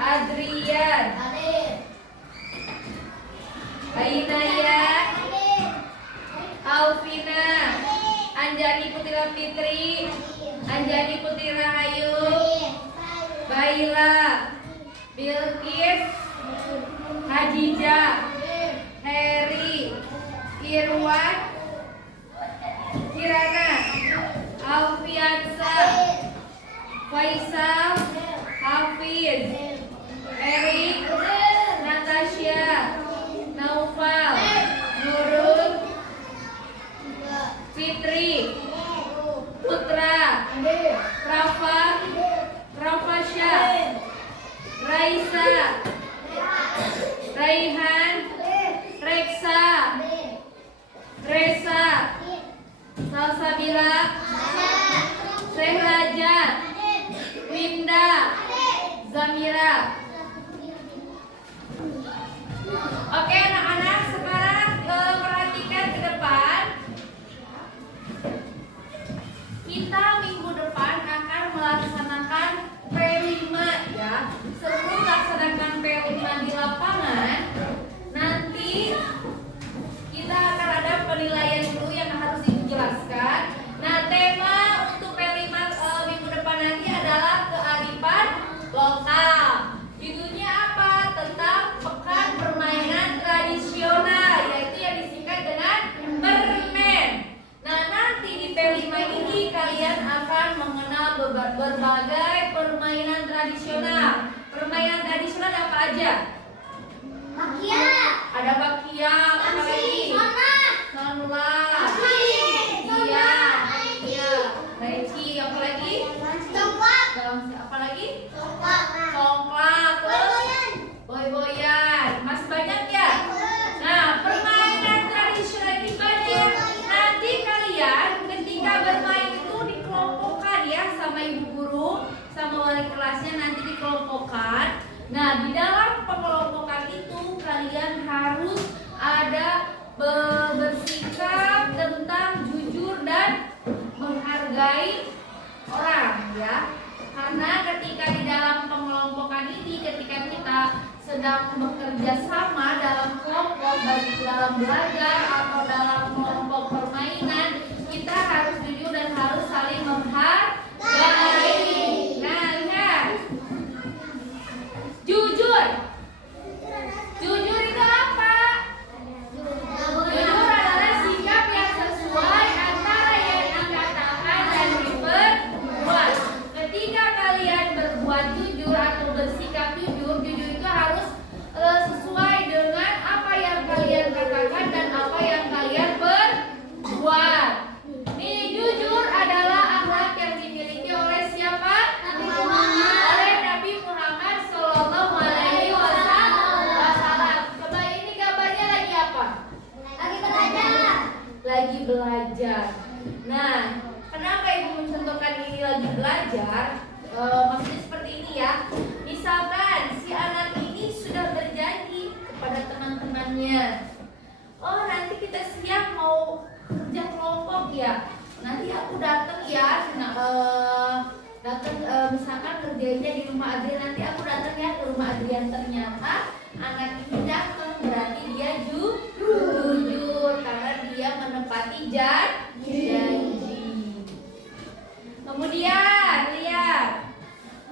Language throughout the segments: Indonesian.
Adrian. Ainaya. Alvina. Anjani Putira Fitri. Anjani Putri Rahayu. Baila. Bilkis. Hajija. Heri. Irwan. Kirana. Alfiansa. Faisal. Hafiz. Erik. Natasha. Naufal. Nurul. Fitri. Putra. Rafa. Rafasya. Raisa. Raihan. Reksa. Resa. Salsabila. Sehraja. Winda. Zamira. Oke anak-anak, sekarang perhatikan ke depan. Kita minggu depan akan melaksanakan P5 ya. Sebelum melaksanakan P5 di lapangan, nanti kita akan ada penilaian dulu yang harus dijelaskan. Nah, tema untuk P5 minggu depan nanti adalah kearifan lokal. Judulnya apa? Tentang pekan permainan tradisional, yaitu yang disingkat dengan permen. Nah, nanti di P5 ini kalian akan mengenal berbagai permainan tradisional. Permainan tradisional apa aja? Bakia. Ada bakia, apa lagi? Sonla. Iya. Iya. Reci, apa lagi? Coklat. Apa lagi? Coklat. Congklak. Terus boy-boyan. Masih banyak ya? Nah, permainan tradisional ini banyak. Nanti kalian ketika bermain itu dikelompokkan ya sama ibu guru, sama wali kelasnya nanti dikelompokkan. Nah, di dalam pengelompokan itu kalian harus ada bersikap tentang jujur dan menghargai orang ya. Karena ketika di dalam pengelompokan ini, ketika kita sedang bekerja sama dalam kelompok, baik dalam belajar atau dalam kelompok permainan, kita harus jujur dan harus saling menghargai. Nah, lihat. Jujur. Jujur itu apa? Jujur adalah sikap yang sesuai antara yang dikatakan dan diperbuat. Ketika kalian berbuat jujur atau bersikap jujur, jujur itu harus sesuai dengan apa yang kalian katakan dan apa yang kalian perbuat. Nih, jujur adalah akhlak yang dimiliki oleh siapa? Oleh Nabi Muhammad Sallallahu Alaihi Wasallam. Coba ini gambarnya lagi apa? Lagi belajar. Lagi belajar. Nah, kenapa ibu mencontohkan ini lagi belajar? Maksudnya seperti ini ya. Misalkan si anak ini sudah berjanji kepada teman-temannya, oh nanti kita siang mau kerja kelompok ya. Nanti aku datang ya. Datang misalkan kerjanya di rumah Adrian, nanti aku datang ya ke rumah Adrian. Ternyata anak ini datang, berarti dia jujur karena dia menepati janji. Kemudian lihat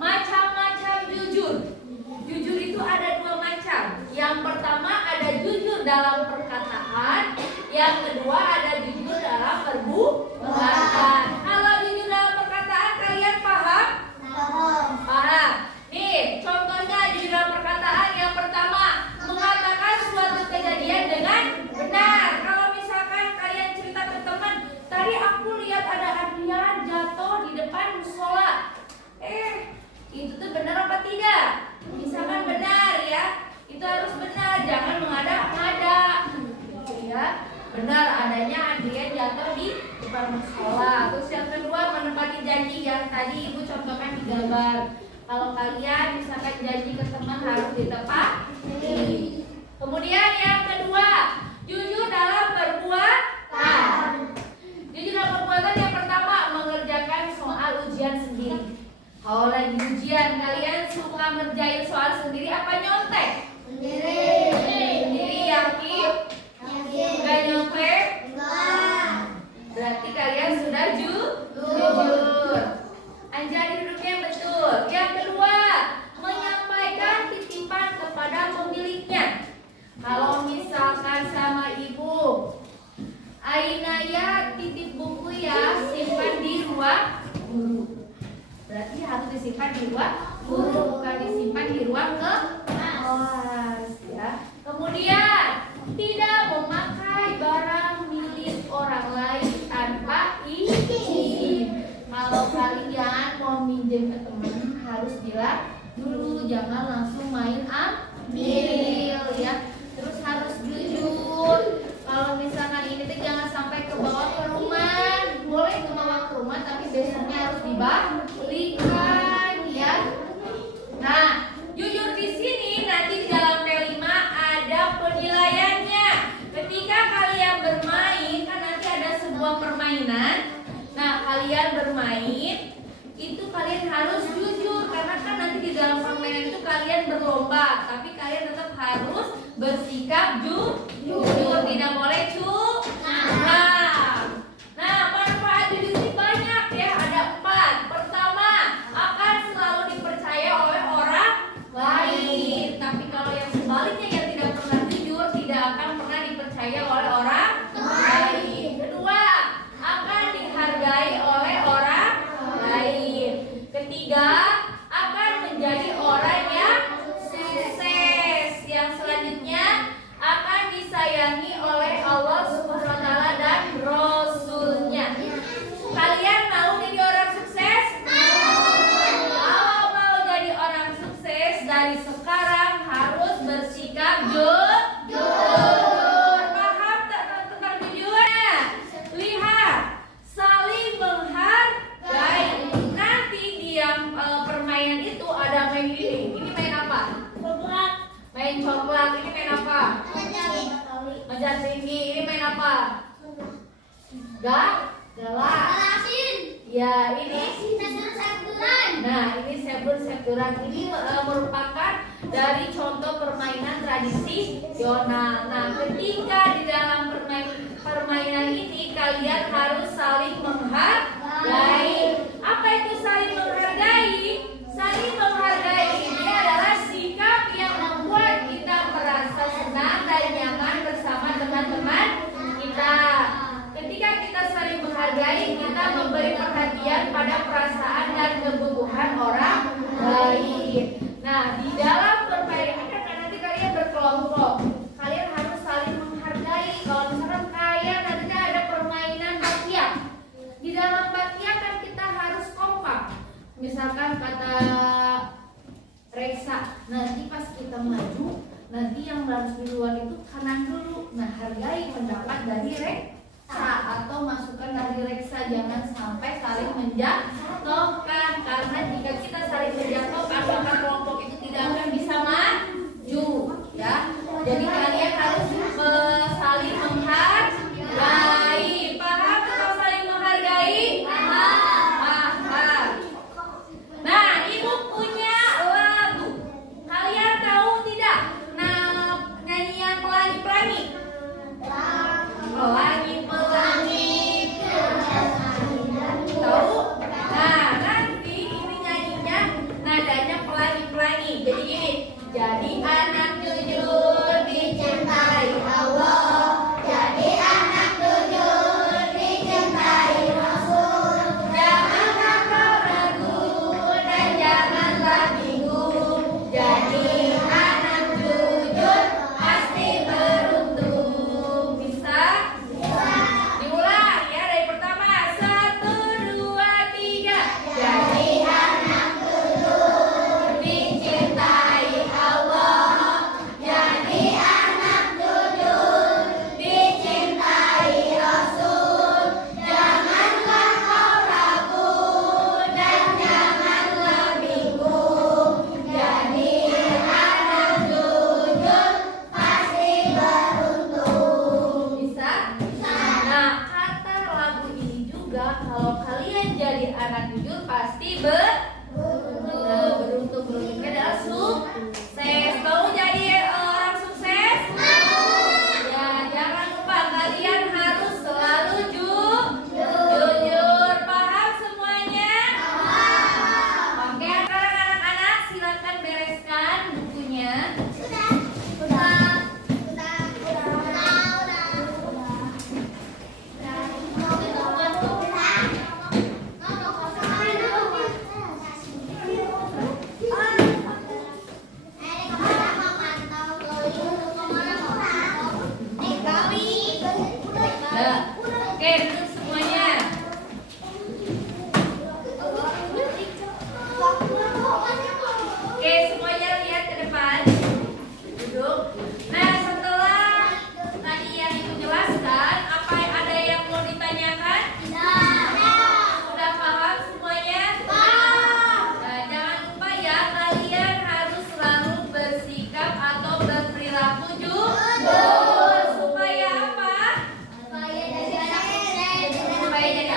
macam-macam jujur. Jujur itu ada dua macam. Yang pertama ada jujur dalam perkataan, yang kedua ada jujur dalam perbuatan. Kalau jujur dalam perkataan kalian paham? Paham. Nih, contohnya jujur dalam perkataan yang pertama, mengatakan suatu kejadian dengan benar. Kalau misalkan kalian cerita ke teman, tadi aku lihat ada Adrian jatuh di depan musola. Itu tuh benar apa tidak? Misalkan benar ya, itu harus benar, jangan mengada-ngada. Gitu ya. Benar adanya Adrian jatuh di depan musola. Terus yang kedua menepati janji yang tadi ibu contohkan di gambar. Kalau kalian misalkan janji ke teman harus ditepati. Kemudian yang kedua, jujur dalam perbuatan. Jujur dalam perbuatan yang pertama mengerjakan soal ujian sendiri. Kalau lagi ujian kalian suka ngerjain soal sendiri apa nyontek? Sendiri. Sendiri, yakin? Nggak nyontek? Berarti kalian sudah jujur. Anjani duduknya yang betul. Yang kedua, menyampaikan titipan kepada pemiliknya. Kalau misalkan sama ibu, Ainaya titip buku ya, simpan di ruang guru. Berarti harus disimpan di ruang guru, bukan disimpan di ruang kelas ya. Kemudian tidak memakai barang milik orang lain tanpa izin. Kalau kalian mau minjem ke teman harus bilang dulu, jangan langsung main ambil ya. Terus harus jujur. Kalau misalkan ini tuh jangan sampai kebawa ke rumah. Boleh kebawa ke rumah tapi besoknya harus dibalikan ya. Nah, jujur di sini nanti di dalam P5 ada penilaiannya. Ketika kalian bermain, kan nanti ada sebuah permainan. Nah, kalian bermain itu kalian harus jujur karena kan nanti di dalam permainan itu kalian berlomba, tapi kalian tetap harus bersikap jujur, tidak boleh curang. Nah, manfaat jujur ini banyak ya, ada 4. Pertama, akan selalu dipercaya oleh orang lain. Tapi kalau yang sebaliknya yang tidak pernah jujur, tidak akan pernah dipercaya oleh orang lain. Kedua, akan dihargai oleh orang lain. Ketiga, akan menjadi orang yang sukses. Yang selanjutnya akan disayangi oleh Allah Subhanahu wa taala dan Rasulnya. Kalian mau jadi orang sukses? Kalau mau jadi orang sukses, dari sekarang harus bersikap jujur. Paham tak tentang jujurnya? Lihat, saling menghargai. Nanti di yang permainan itu ada main ini. Ini main apa? Main coklat. Ini main apa? Manjat tinggi. Ini main apa? Galak. Ya, ini. Nah, ini sebur-seburan. Ini merupakan dari contoh permainan tradisional. Nah, ketika di dalam permainan ini kalian harus saling menghargai. Apa itu saling menghargai? Saling menghargai ini adalah sikap yang membuat kita merasa senang dan nyaman bersama teman-teman kita. Ketika kita saling menghargai, kita memberi perhatian pada perasaan dan kebutuhan orang lain. Nah, di dalam permainan kan nanti kalian berkelompok. Kalian harus saling menghargai. Kalau misalkan kalian nanti ada permainan bakyak. Di dalam bakyak kan kita harus kompak. Misalkan kata Reksa, nanti pas kita maju, nanti yang harus duluan itu kanan dulu. Nah, hargai pendapat dari Reksa atau masukan dari Reksa. Jangan sampai saling menjatuhkan, karena jika kita saling menjatuhkan maka kelompok itu tidak akan bisa maju ya. Jadi kalian harus saling menghargai. Paham tentang saling menghargai? Paham. Nah, ibu punya lagu. Kalian tahu tidak? Nah, nyanyian pelangi-pelangi. Pelangi-pelangi. Tahu? Nah, nanti ini nyanyinya nadanya pelangi-pelangi. Jadi gini. Jadi anak jujur dicintai Allah. Jadi anak jujur dicintai Rasul. Janganlah kau ragu dan janganlah bingung. Jadi anak jujur pasti beruntung. Bisa? Diulang ya dari pertama. 1, 2, 3. Jadi anak jujur dicintai Allah. Jadi anak jujur dicintai Rasul. Janganlah kau ragu dan janganlah bingung. Jadi anak jujur pasti beruntung. Bisa? Nah, kata lagu ini juga kalau kalian jadi anak jujur pasti beruntung. Beruntungnya adalah supaya jadi